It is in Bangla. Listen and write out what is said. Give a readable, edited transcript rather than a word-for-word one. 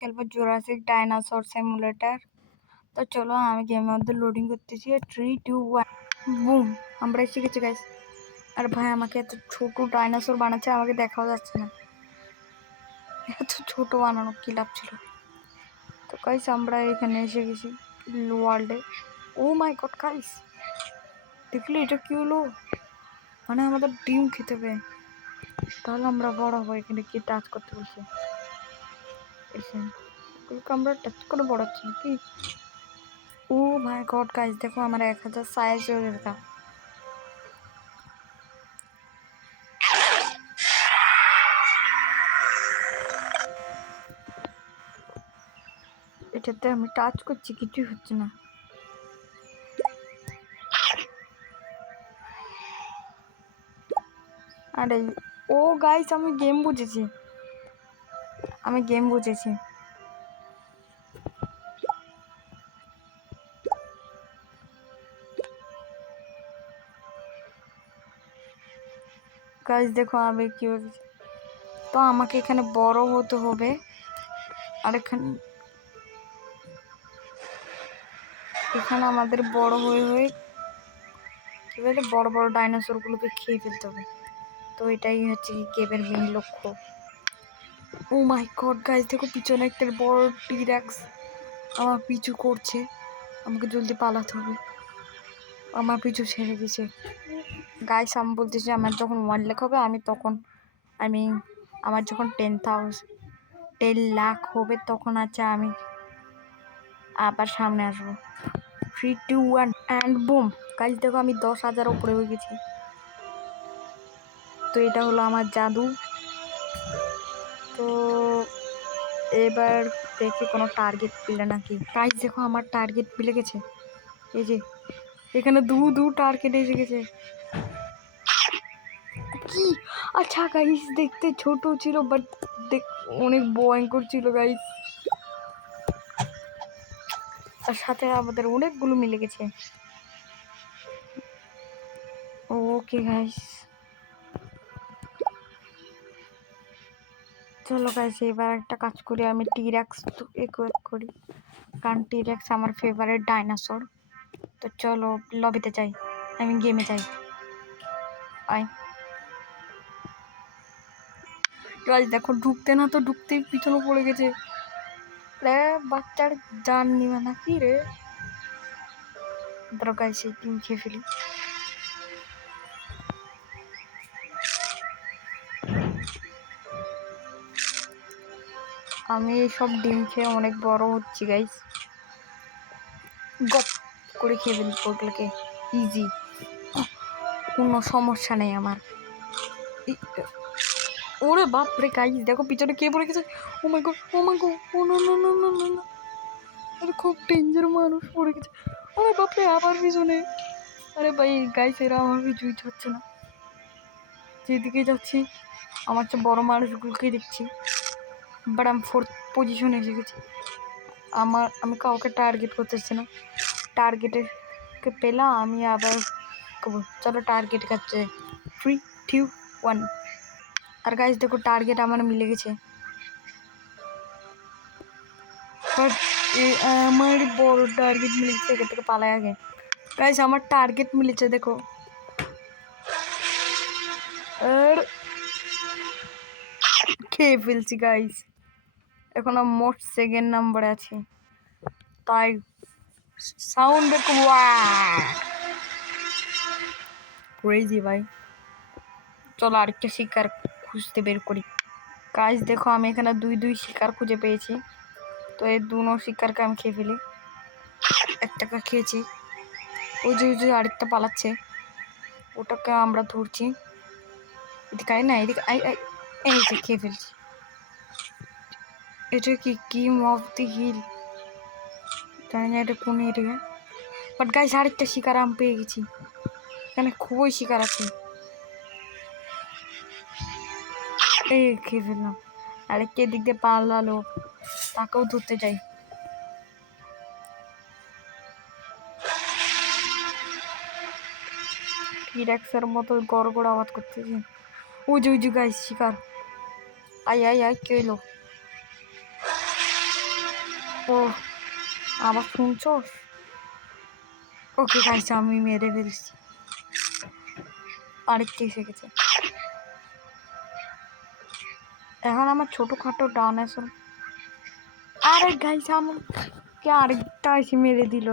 খেলবো জুরাসিক ডাইনোসর সিমুলেটর। তো চলো আমি গেমের মধ্যে লোডিং করতেছি। 3, 2, 1 বুম, আমরা এসে গেছি গাইস। আর ভাই আমাকে এত ছোট ডাইনোসর বানাচ্ছে, আমাকে দেখাও যাচ্ছে না। এত ছোট বানানো কি লাভ ছিল। তো গাইস আমরা এখানে এসে গেছি ওয়ার্ল্ডে। ও মাই গড গাইস, দেখলি এটা কি হলো? মানে আমাদের ডিম খেতে হবে, তাহলে আমরা বড় হবো। এখানে কি টাচ করতে বলছে? এসে আমরা টাচ করে বড় হচ্ছে নাকি? ও মাই গড গাইস, দেখো আমার 1000 সাইজ হয়ে গেছে। এটাতে আমি টাচ করছি, কিছুই হচ্ছে না। আরে ও গাইস, আমি গেম বুঝেছি। গাইস দেখো আমি কি বুঝেছি। তো আমাকে এখানে বড় হতে হবে। আর এখানে আমাদের বড় হয়ে কি বলে বড় বড় ডাইনোসর গুলোকে খেয়ে ফেলতে হবে। তো এটাই হচ্ছে গেমের মেইন লক্ষ্য। ও মাই গড গাইস, দেখো পিছনে একটা বড় টিরেক্স আমার পিছু করছে। আমাকে জলদি পালাতে হবে, আমার পিছু ছেড়ে দিয়েছে। গাইস আমি বলতেছি, আমার যখন 1 লাখ হবে আমার যখন 10 লাখ হবে তখন আমি আবার সামনে আসবো। 3, 2, 1 অ্যান্ড বুম। গাইস দেখো আমি 10,000 উপরে হয়ে গেছি। তো এটা হলো আমার জাদু। তো এবার দেখি কোনো টার্গেট পেলে নাকি। গাইস দেখো আমার টার্গেট মিলে গেছে। এই যে এখানে দু টার্গেট এসে গেছে। কি আচ্ছা গাইস, দেখতে ছোট ছিল বাট অনেক ভয়ঙ্কর ছিল গাইস। তার সাথে আমাদের অনেকগুলো মিলে গেছে। ওকে গাইস, চলো গাইস এবার একটা কাজ করি, আমি টিরেক্স ইকুয়েট করি, কারণ টিরেক্স আমার ফেভারিট ডাইনোসর। তো চলো লবিতে যাই, আমি গেমে যাই। গাইস দেখো ঢুকতেই পিছনে পড়ে গেছে। রে বাচ্চার জান নিবে নাকি রে? ধরো গাইস এই ডিম খেয়ে ফেলি। আমি এইসব ডিম খেয়ে অনেক বড় হচ্ছি গাইস। গপ করে খেয়ে ফেলি পোর্টলকে, ইজি, কোনো সমস্যা নেই আমার। ওরে বাপ রে গাইস, দেখো পিছনে কে পড়ে গেছে। Oh my God, oh my God, oh no no no no no, আরে খুব ডেঞ্জার মানুষ পড়ে গেছে। ওরে বাপ রে আমার পিছনে। আরে ভাই গাইস এরা আমার পিছুই ছাড়ছে না। যেদিকে যাচ্ছি আমার চেয়ে বড় মানুষগুলোকে দেখছি, বাট আমি 4th পজিশনে এসে গেছি। আমি কাউকে টার্গেট করতেছি না। টার্গেটকে পেলাম আমি আবার চলো টার্গেট কাছে। 3, 2, 1 আর গাইস দেখো টার্গেট আমার মিলে গেছে। বাট আমার বড় টার্গেট মিলে গেছে, এখান থেকে পালাই আগে। গাইস আমার টার্গেট মিলেছে দেখো। আর খেয়ে ফেলছি গাইস। এখন মোট 2nd নাম্বারে আছে, তাই সাউন্ড দেখো। ক্রেজি ভাই। চলো আরেকটা শিকার খুঁজতে বের করি। গাইস দেখো আমি এখানে 2 শিকার খুঁজে পেয়েছি। তো এই 2 শিকারকে আমি খেয়ে ফেলি। একটাকে খেয়েছি, ওই যে আরেকটা পালাচ্ছে, ওটাকে আমরা ধরছি। এদিকে আয় না, এদিকে এই যে খেয়ে ফেলছি। এটা কি কিং অফ দি হিল, জানি না এটা কোন এরিয়া। বাট গাইস আরেকটা শিকার আমি পেয়ে গেছি। এখানে খুবই শিকার আছে। এই খেয়ে ফেললাম। আরেকটা দিক দিয়ে পালালো, তাকেও ধরতে যাই। টিরেক্সের মতো গড় আওয়াজ করতেছি। ওই যে গাইস শিকার। আয় কে এলো? ও আবার শুনছোস? ওকে গাইস, আমি মেরে ফেলছি। আরেকটি এসে গেছে। এখন আমার ছোটখাটো ডাইনোসর। আরে গাইস আমাকে আরেকটা এসে মেরে দিল।